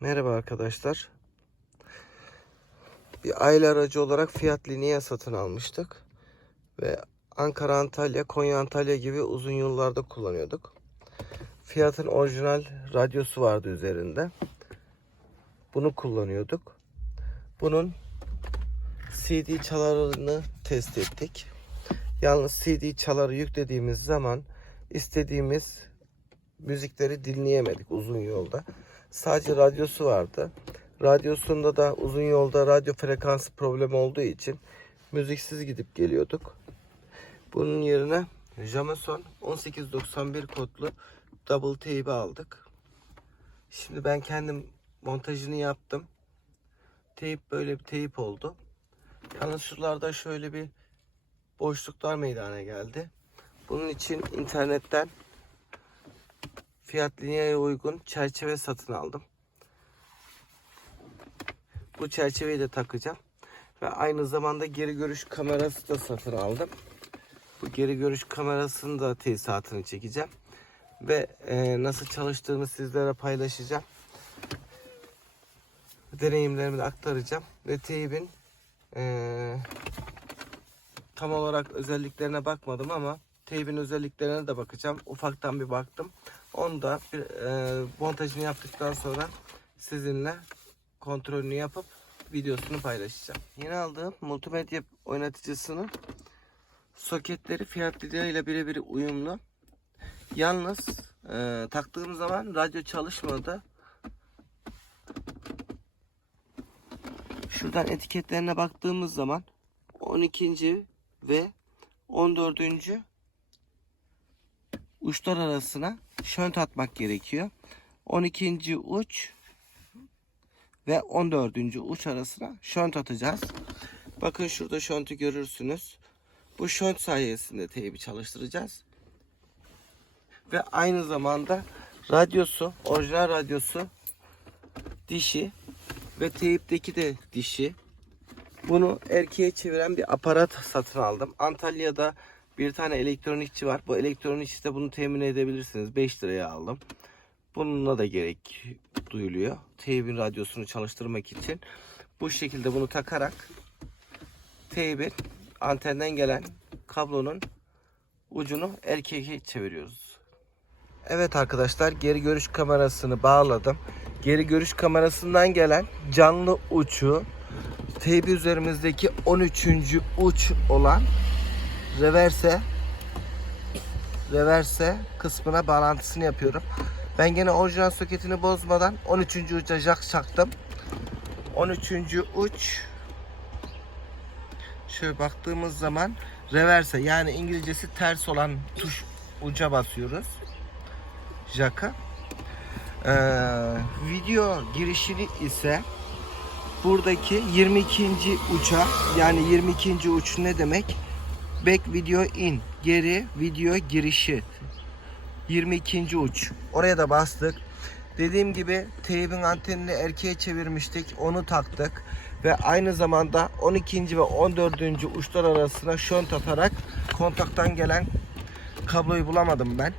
Merhaba arkadaşlar. Bir aile aracı olarak Fiat Linea satın almıştık. Ve Ankara Antalya, Konya Antalya gibi uzun yollarda kullanıyorduk. Fiat'ın orijinal radyosu vardı üzerinde. Bunu kullanıyorduk. Bunun CD çalarını test ettik. Yalnız CD çaları yüklediğimiz zaman istediğimiz müzikleri dinleyemedik uzun yolda. Sadece radyosu vardı. Radyosunda da uzun yolda radyo frekansı problemi olduğu için müziksiz gidip geliyorduk. Bunun yerine Jameson 1891 kodlu double tape'i aldık. Şimdi ben kendim montajını yaptım. Teyp böyle bir teyp oldu. Yalnız şuralarda şöyle bir boşluklar meydana geldi. Bunun için internetten Fiyat Linea'ya uygun çerçeve satın aldım. Bu çerçeveyi de takacağım. Ve aynı zamanda geri görüş kamerası da satın aldım. Bu geri görüş kamerasının da tesisatını çekeceğim. Ve e, nasıl çalıştığını sizlere paylaşacağım. Deneyimlerimi de aktaracağım. Ve teybin e, tam olarak özelliklerine bakmadım ama teybin özelliklerine de bakacağım. Ufaktan bir baktım. Onu da bir, e, montajını yaptıktan sonra sizinle kontrolünü yapıp videosunu paylaşacağım. Yeni aldığım multimedya oynatıcısının soketleri Lidya ile birebir uyumlu. Yalnız e, taktığım zaman radyo çalışmadı. Şuradan etiketlerine baktığımız zaman 12. ve 14. uçlar arasına şönt atmak gerekiyor. 12. uç ve 14. uç arasına şönt atacağız. Bakın şurada şöntü görürsünüz. Bu şönt sayesinde teybi çalıştıracağız. Ve aynı zamanda radyosu, orijinal radyosu dişi ve teyipteki de dişi. Bunu erkeğe çeviren bir aparat satın aldım. Antalya'da bir tane elektronikçi var. Bu elektronikçi de bunu temin edebilirsiniz. 5 liraya aldım. Bununla da gerek duyuluyor. Teybin radyosunu çalıştırmak için. Bu şekilde bunu takarak teybin antenden gelen kablonun ucunu erkeğe çeviriyoruz. Evet arkadaşlar geri görüş kamerasını bağladım. Geri görüş kamerasından gelen canlı uçu teybi üzerimizdeki 13. uç olan reverse reverse kısmına bağlantısını yapıyorum. Ben gene orijinal soketini bozmadan 13. uca jack çaktım. 13. uç şöyle baktığımız zaman reverse yani İngilizcesi ters olan tuş uca basıyoruz. Jack'a. Ee, video girişini ise buradaki 22. uça yani 22. uç ne demek? Back video in. Geri video girişi. 22. uç. Oraya da bastık. Dediğim gibi teybin antenini erkeğe çevirmiştik. Onu taktık. Ve aynı zamanda 12. ve 14. uçlar arasına şönt atarak kontaktan gelen kabloyu bulamadım ben.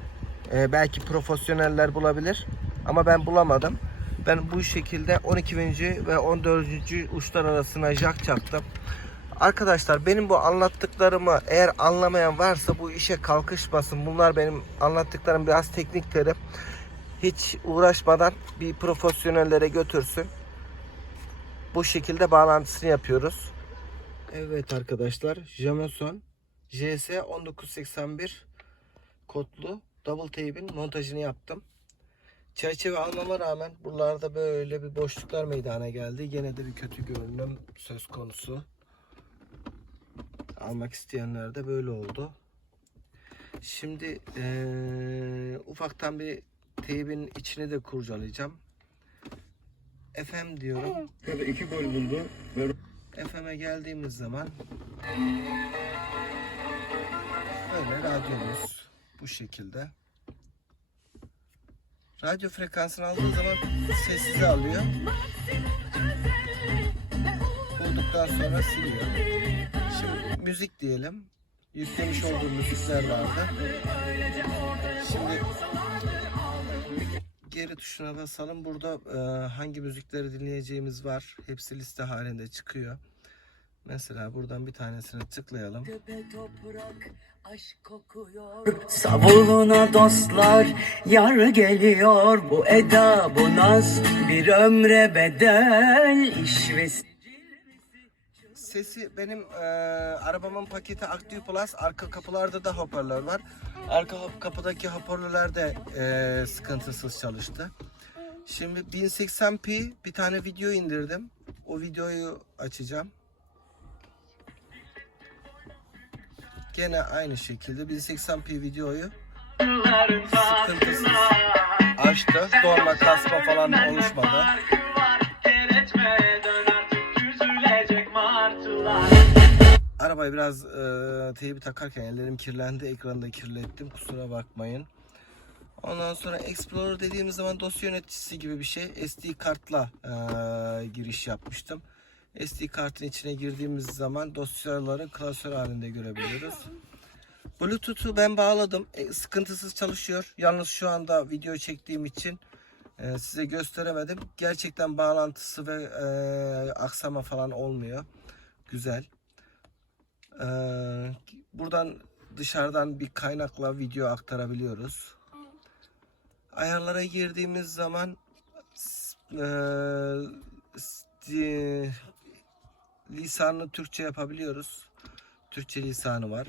Ee, belki profesyoneller bulabilir. Ama ben bulamadım. Ben bu şekilde 12. ve 14. uçlar arasına jack çaktım. Arkadaşlar benim bu anlattıklarımı eğer anlamayan varsa bu işe kalkışmasın. Bunlar benim anlattıklarım biraz teknik terim. Hiç uğraşmadan bir profesyonellere götürsün. Bu şekilde bağlantısını yapıyoruz. Evet arkadaşlar Jameson JS 1981 kodlu double tape'in montajını yaptım. Çerçeve almama rağmen buralarda böyle bir boşluklar meydana geldi. Gene de bir kötü görünüm söz konusu. Almak isteyenler de böyle oldu. Şimdi eee, ufaktan bir teybin içini de kurcalayacağım. FM diyorum. Ya da iki gol buldu. FM'e geldiğimiz zaman böyle radyomuz bu şekilde. Radyo frekansını aldığı zaman sessize alıyor. Bulduktan sonra siliyor. Şimdi müzik diyelim. Yüklemiş olduğum müzikler vardı. Şimdi geri tuşuna basalım. Burada e, hangi müzikleri dinleyeceğimiz var. Hepsi liste halinde çıkıyor. Mesela buradan bir tanesini tıklayalım. Tepe toprak aşk kokuyor Savununa dostlar yar geliyor Bu eda bu naz bir ömre bedel işvesi Sesi benim e, arabamın paketi Active Plus. Arka kapılarda da hoparlör var. Arka kapıdaki hoparlörler de e, sıkıntısız çalıştı. Şimdi 1080p bir tane video indirdim. O videoyu açacağım. Gene aynı şekilde 1080p videoyu sıkıntısız açtı. Dolma kasma falan oluşmadı. Arabayı biraz e, teybi takarken ellerim kirlendi. Ekranı da kirlettim. Kusura bakmayın. Ondan sonra Explorer dediğimiz zaman dosya yöneticisi gibi bir şey. SD kartla e, giriş yapmıştım. SD kartın içine girdiğimiz zaman dosyaları klasör halinde görebiliyoruz. Bluetooth'u ben bağladım. E, sıkıntısız çalışıyor. Yalnız şu anda video çektiğim için e, size gösteremedim. Gerçekten bağlantısı ve e, aksama falan olmuyor. Güzel. Ee, buradan dışarıdan bir kaynakla video aktarabiliyoruz. Ayarlara girdiğimiz zaman s- lisanını Türkçe yapabiliyoruz. Türkçe lisanı var.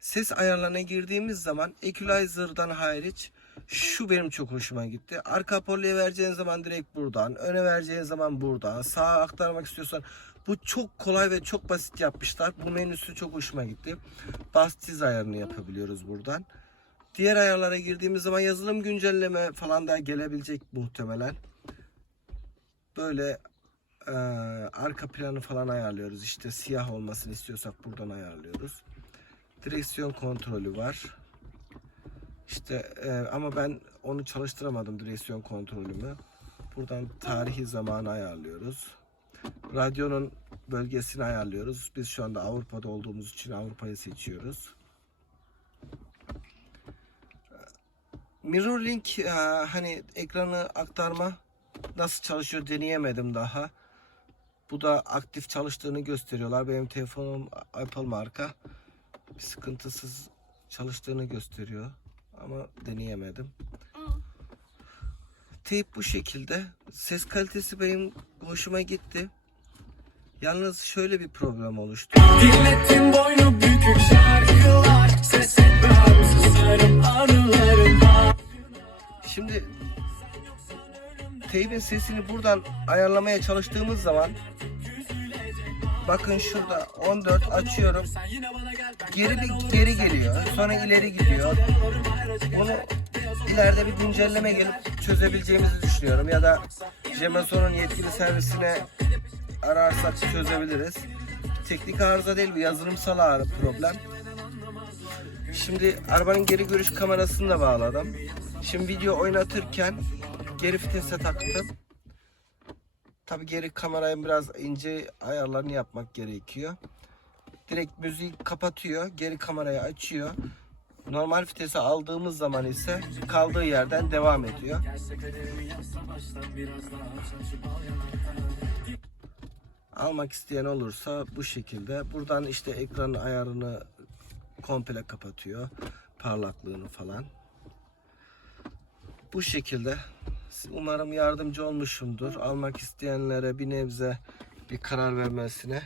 Ses ayarlarına girdiğimiz zaman equalizer'dan hariç şu benim çok hoşuma gitti. Arka hoparlöre vereceğin zaman direkt buradan, öne vereceğin zaman buradan, sağa aktarmak istiyorsan bu çok kolay ve çok basit yapmışlar. Bu menüsü çok hoşuma gitti. Bas tiz ayarını yapabiliyoruz buradan. Diğer ayarlara girdiğimiz zaman yazılım güncelleme falan da gelebilecek muhtemelen. Böyle e, arka planı falan ayarlıyoruz. İşte siyah olmasını istiyorsak buradan ayarlıyoruz. Direksiyon kontrolü var. İşte e, ama ben onu çalıştıramadım direksiyon kontrolümü. Buradan tarihi zamanı ayarlıyoruz. Radyonun bölgesini ayarlıyoruz. Biz şu anda Avrupa'da olduğumuz için Avrupa'yı seçiyoruz. Mirrorlink e, hani ekranı aktarma nasıl çalışıyor deneyemedim daha. Bu da aktif çalıştığını gösteriyorlar. Benim telefonum Apple marka. Bir sıkıntısız çalıştığını gösteriyor. Ama deneyemedim. Teyp bu şekilde. Ses kalitesi benim hoşuma gitti. Yalnız şöyle bir problem oluştu. Dinlettim boynu bükük şarkılar Ses etmem susarım anılarıma Şimdi teybin sesini buradan ayarlamaya çalıştığımız zaman bakın şurada 14 açıyorum. Geri bir geri geliyor. Sonra ileri gidiyor. Bunu ileride bir güncelleme gelip çözebileceğimizi düşünüyorum ya da Jameson'un yetkili servisine ararsak çözebiliriz. Teknik arıza değil bu yazılımsal arı problem. Şimdi arabanın geri görüş kamerasını da bağladım. Şimdi video oynatırken geri vitese taktım. Tabi geri kamerayı biraz ince ayarlarını yapmak gerekiyor. Direkt müziği kapatıyor, geri kamerayı açıyor. Normal vitese aldığımız zaman ise kaldığı yerden devam ediyor. Almak isteyen olursa bu şekilde. Buradan işte ekran ayarını komple kapatıyor. Parlaklığını falan. Bu şekilde. Umarım yardımcı olmuşumdur. Almak isteyenlere bir nebze bir karar vermesine.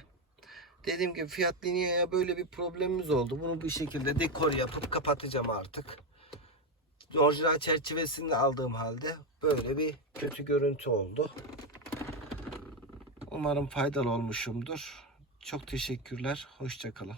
Dediğim gibi Fiat Linea'ya böyle bir problemimiz oldu. Bunu bu şekilde dekor yapıp kapatacağım artık. Orijinal çerçevesini aldığım halde böyle bir kötü görüntü oldu. Umarım faydalı olmuşumdur. Çok teşekkürler. Hoşçakalın.